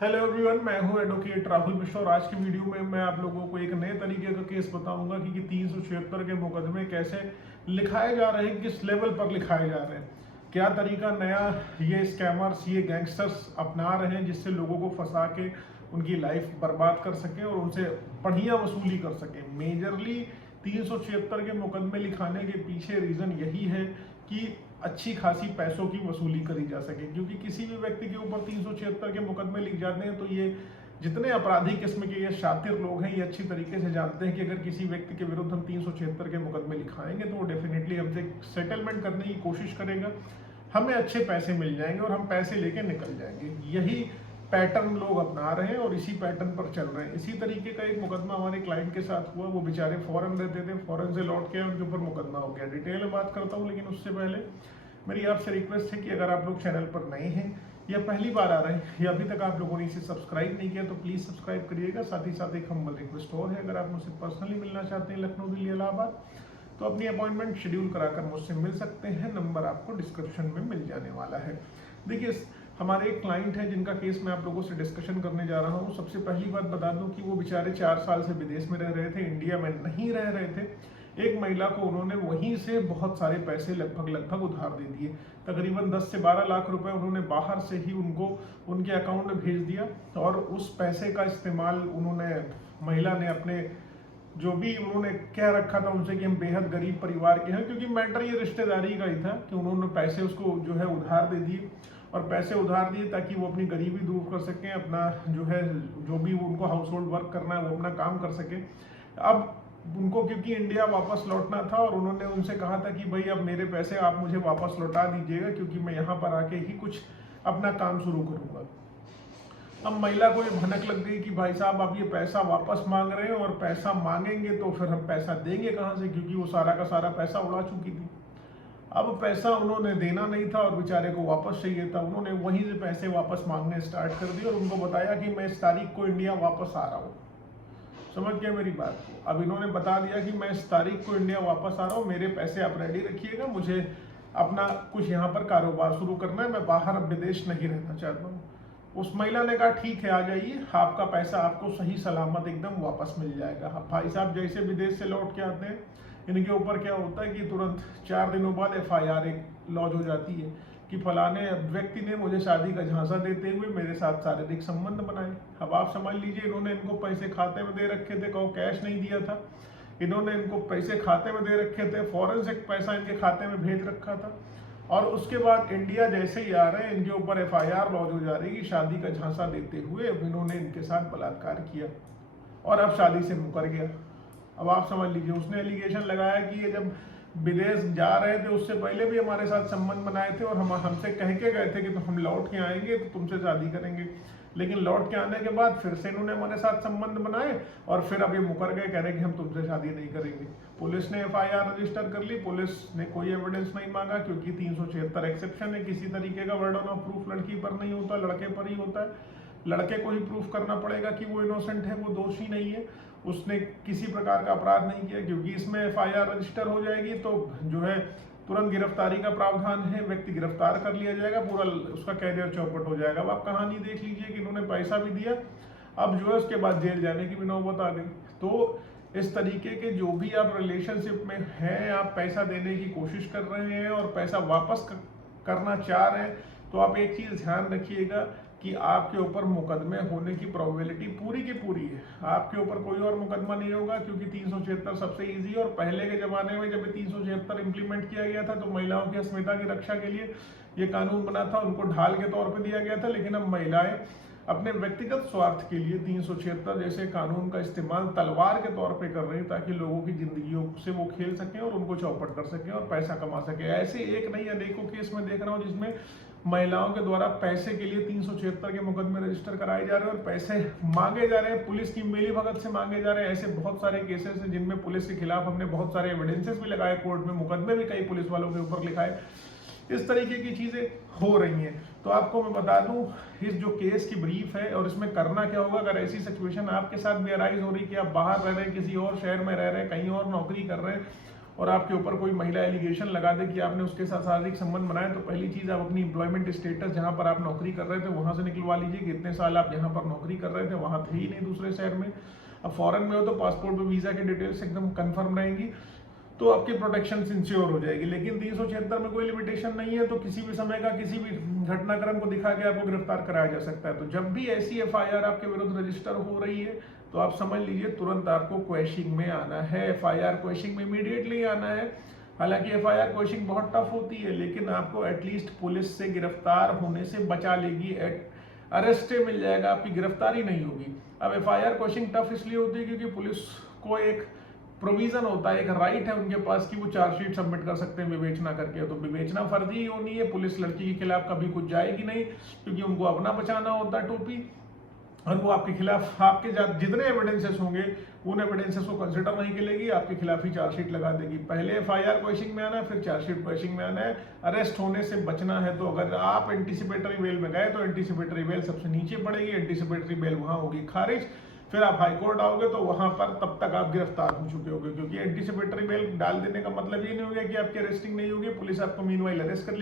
Hello everyone, मैं हूं advocate Rahul Mishra और आज की वीडियो में मैं आप लोगों को एक नए तरीके का केस बताऊंगा कि 376 के मुकदमे कैसे लिखाए जा रहे हैं, किस लेवल पर लिखाए जा रहे हैं, क्या तरीका नया ये स्कैमर्स, ये गैंगस्टर्स अपना रहे हैं जिससे लोगों को फंसा के उनकी लाइफ बर्बाद कर सकें और उनसे बढ़िया वसूली कर सकें। मेजरली 376 के मुकदमे लिखाने के पीछे रीज़न यही है कि अच्छी खासी पैसों की वसूली करी जा सके, क्योंकि किसी भी व्यक्ति के ऊपर 376 के मुकदमे लिख जाते हैं तो ये जितने अपराधी किस्म के ये शातिर लोग हैं ये अच्छी तरीके से जानते हैं कि अगर किसी व्यक्ति के विरुद्ध हम 376 के मुकदमे लिखाएंगे तो वो डेफिनेटली हमसे सेटलमेंट करने की कोशिश करेगा, हमें अच्छे पैसे मिल जाएंगे और हम पैसे लेके निकल जाएंगे। यही पैटर्न लोग अपना रहे हैं और इसी पैटर्न पर चल रहे हैं। इसी तरीके का एक मुकदमा हमारे क्लाइंट के साथ हुआ। वो बेचारे फॉरेन रहते थे, फॉरेन से लौट के उनके ऊपर मुकदमा हो गया। डिटेल में बात करता हूँ, लेकिन उससे पहले मेरी आपसे रिक्वेस्ट है कि अगर आप लोग चैनल पर नए हैं या पहली बार आ रहे हैं या अभी तक आप लोगों ने इसे सब्सक्राइब नहीं किया तो प्लीज़ सब्सक्राइब करिएगा। साथ ही साथ एक हम्बल रिक्वेस्ट और है, अगर आप मुझसे पर्सनली मिलना चाहते हैं लखनऊ, दिल्ली, इलाहाबाद, तो अपनी अपॉइंटमेंट शेड्यूल कराकर मुझसे मिल सकते हैं। नंबर आपको डिस्क्रिप्शन में मिल जाने वाला है। देखिए, हमारे एक क्लाइंट है जिनका केस मैं आप लोगों से डिस्कशन करने जा रहा हूँ। सबसे पहली बात बता दूं कि वो बेचारे 4 साल से विदेश में रह रहे थे, इंडिया में नहीं रह रहे थे। एक महिला को उन्होंने वहीं से बहुत सारे पैसे लगभग उधार दे दिए। तकरीबन 10 से 12 लाख रुपए उन्होंने बाहर से ही उनको उनके अकाउंट में भेज दिया और उस पैसे का इस्तेमाल महिला ने अपने जो भी उन्होंने कह रखा था उनसे कि हम बेहद गरीब परिवार के हैं, क्योंकि मैटर ये रिश्तेदारी का ही था कि उन्होंने पैसे उसको जो है उधार दे दिए और पैसे उधार दिए ताकि वो अपनी गरीबी दूर कर सकें, अपना जो भी उनको हाउस होल्ड वर्क करना है वो अपना काम कर सके। अब उनको क्योंकि इंडिया वापस लौटना था और उन्होंने उनसे कहा था कि भाई अब मेरे पैसे आप मुझे वापस लौटा दीजिएगा, क्योंकि मैं यहाँ पर आके ही कुछ अपना काम शुरू करूँगा। अब महिला को ये भनक लग गई कि भाई साहब आप ये पैसा वापस मांग रहे हैं और पैसा मांगेंगे तो फिर हम पैसा देंगे कहाँ से, क्योंकि वो सारा का सारा पैसा उड़ा चुकी थी। अब पैसा उन्होंने देना नहीं था और बेचारे को वापस चाहिए था। उन्होंने वहीं से पैसे वापस मांगने स्टार्ट कर दिए और उनको बताया कि मैं इस तारीख को इंडिया वापस आ रहा हूँ। समझ गया मेरी बात को? अब इन्होंने बता दिया कि मैं इस तारीख को इंडिया वापस आ रहा हूँ, मेरे पैसे आप रेडी रखिएगा, मुझे अपना कुछ यहाँ पर कारोबार शुरू करना है, मैं बाहर अब विदेश नहीं रहना चाहता हूँ। उस महिला ने कहा ठीक है, आ जाइए, आपका पैसा आपको सही सलामत एकदम वापस मिल जाएगा। अब भाई साहब जैसे विदेश से लौट के आते हैं, इनके ऊपर क्या होता है कि तुरंत 4 दिनों बाद FIR एक लॉन्च हो जाती है कि फलाने व्यक्ति ने मुझे शादी का झांसा देते हुए मेरे साथ शारीरिक संबंध बनाए। अब आप समझ लीजिए, इन्होंने इनको पैसे खाते में दे रखे थे, कहो कैश नहीं दिया था, इन्होंने इनको पैसे खाते में दे रखे थे, फॉरेन से पैसा इनके खाते में भेज रखा था और उसके बाद इंडिया जैसे ही आ रहे हैं इनके ऊपर FIR लॉन्च हो जा रही है कि शादी का झांसा देते हुए अब इन्होंने इनके साथ बलात्कार किया और अब शादी से मुकर गया। अब आप समझ लीजिए, उसने एलिगेशन लगाया कि ये जब विदेश जा रहे थे उससे पहले भी हमारे साथ संबंध बनाए थे और हमसे कह के गए थे कि तो हम लौट के आएंगे तो तुमसे शादी करेंगे, लेकिन लौट के आने के बाद फिर से इन्होंने हमारे साथ संबंध बनाए और फिर अब ये मुकर गए, कह रहे कि हम तुमसे शादी नहीं करेंगे। पुलिस ने FIR रजिस्टर कर ली, पुलिस ने कोई एविडेंस नहीं मांगा क्योंकि 376 एक्सेप्शन है। किसी तरीके का बर्डन ऑफ प्रूफ लड़की पर नहीं होता, लड़के पर ही होता है। लड़के को ही प्रूफ करना पड़ेगा कि वो इनोसेंट है, वो दोषी नहीं है, उसने किसी प्रकार का अपराध नहीं किया। क्योंकि इसमें FIR रजिस्टर हो जाएगी तो जो है तुरंत गिरफ्तारी का प्रावधान है, व्यक्ति गिरफ्तार कर लिया जाएगा, पूरा उसका कैरियर चौपट हो जाएगा। अब आप कहानी देख लीजिए कि इन्होंने पैसा भी दिया, अब जो है उसके बाद जेल जाने की भी नौबत आ गई। तो इस तरीके के जो भी आप रिलेशनशिप में हैं, आप पैसा देने की कोशिश कर रहे हैं और पैसा वापस करना चाह रहे हैं, तो आप एक चीज़ ध्यान रखिएगा कि आपके ऊपर मुकदमे होने की प्रोबेबिलिटी पूरी की पूरी है। आपके ऊपर कोई और मुकदमा नहीं होगा क्योंकि 376 सबसे इजी है। और पहले के ज़माने में जब 376 इम्प्लीमेंट किया गया था तो महिलाओं की अस्मिता की रक्षा के लिए ये कानून बना था, उनको ढाल के तौर पर दिया गया था। लेकिन अब महिलाएं अपने व्यक्तिगत स्वार्थ के लिए 376 जैसे कानून का इस्तेमाल तलवार के तौर पे कर रही है ताकि लोगों की जिंदगियों से वो खेल सकें और उनको चौपट कर सकें और पैसा कमा सकें। ऐसे एक नहीं अनेकों केस में देख रहा हूँ जिसमें महिलाओं के द्वारा पैसे के लिए 376 के मुकदमे रजिस्टर कराए जा रहे हैं और पैसे मांगे जा रहे हैं, पुलिस की मिलीभगत से मांगे जा रहे हैं। ऐसे बहुत सारे केसेस हैं जिनमें पुलिस के खिलाफ हमने बहुत सारे एविडेंसेस भी लगाए, कोर्ट में मुकदमे भी कई पुलिस वालों के ऊपर लिखाए। इस तरीके की चीजें हो रही हैं। तो आपको मैं बता दूं, इस जो केस की ब्रीफ है और इसमें करना क्या होगा अगर ऐसी सिचुएशन आपके साथ भी अराइज हो रही कि आप बाहर रह रहे हैं, किसी और शहर में रह रहे हैं, कहीं और नौकरी कर रहे हैं और आपके ऊपर कोई महिला एलिगेशन लगा दे कि आपने उसके साथ शारीरिक संबंध बनाए, तो पहली चीज़ आप अपनी एम्प्लॉयमेंट स्टेटस जहाँ पर आप नौकरी कर रहे थे वहाँ से निकलवा लीजिए कि इतने साल आप यहाँ पर नौकरी कर रहे थे, वहाँ थे ही नहीं दूसरे शहर में। अब फॉरेन में हो तो पासपोर्ट पे वीज़ा की डिटेल्स एकदम कन्फर्म रहेंगी, तो आपकी प्रोटेक्शन इंश्योर हो जाएगी। लेकिन 376 में कोई लिमिटेशन नहीं है, तो किसी भी समय का किसी भी घटनाक्रम को दिखा के आपको गिरफ्तार कराया जा सकता है। तो जब भी ऐसी एफआईआर आपके विरुद्ध रजिस्टर हो रही है तो आप समझ लीजिए तुरंत आपको क्वेश्चनिंग में आना है, एफआईआर क्वेश्चनिंग में इमीडिएटली आना है। हालांकि एफआईआर क्वेश्चनिंग बहुत टफ होती है, लेकिन आपको एटलीस्ट पुलिस से गिरफ्तार होने से बचा लेगी, अरेस्ट मिल जाएगा, आपकी गिरफ्तारी नहीं होगी। अब एफआईआर क्वेश्चनिंग टफ इसलिए होती है क्योंकि पुलिस को एक प्रोविजन होता है, एक राइट है उनके पास कि वो चार्जशीट सबमिट कर सकते हैं विवेचना करके। तो विवेचना फर्जी होनी है, पुलिस लड़की के खिलाफ कभी कुछ जाएगी नहीं, क्योंकि उनको अपना बचाना होता है टोपी, और वो आपके खिलाफ आपके जितने एविडेंसेस होंगे उन एविडेंसेस को कंसिडर नहीं करेगी, आपके खिलाफ ही चार्जशीट लगा देगी। पहले एफआईआर क्वेश्चनिंग में आना है, फिर चार्जशीट क्वेश्चनिंग में आना है। अरेस्ट होने से बचना है तो अगर आप एंटीसिपेटरी बेल में गए तो एंटीसिपेटरी बेल सबसे नीचे पड़ेगी, एंटीसिपेटरी बेल वहां होगी खारिज, फिर आप हाईकोर्ट आओगे तो वहां पर तब तक आप गिरफ्तार हो चुके होंगे, क्योंकि एंटीसिपेटरी बेल डाल देने का मतलब ये नहीं हो गया कि आपकी अरेस्टिंग नहीं होगी, पुलिस आपको मीनवाइल अरेस्ट कर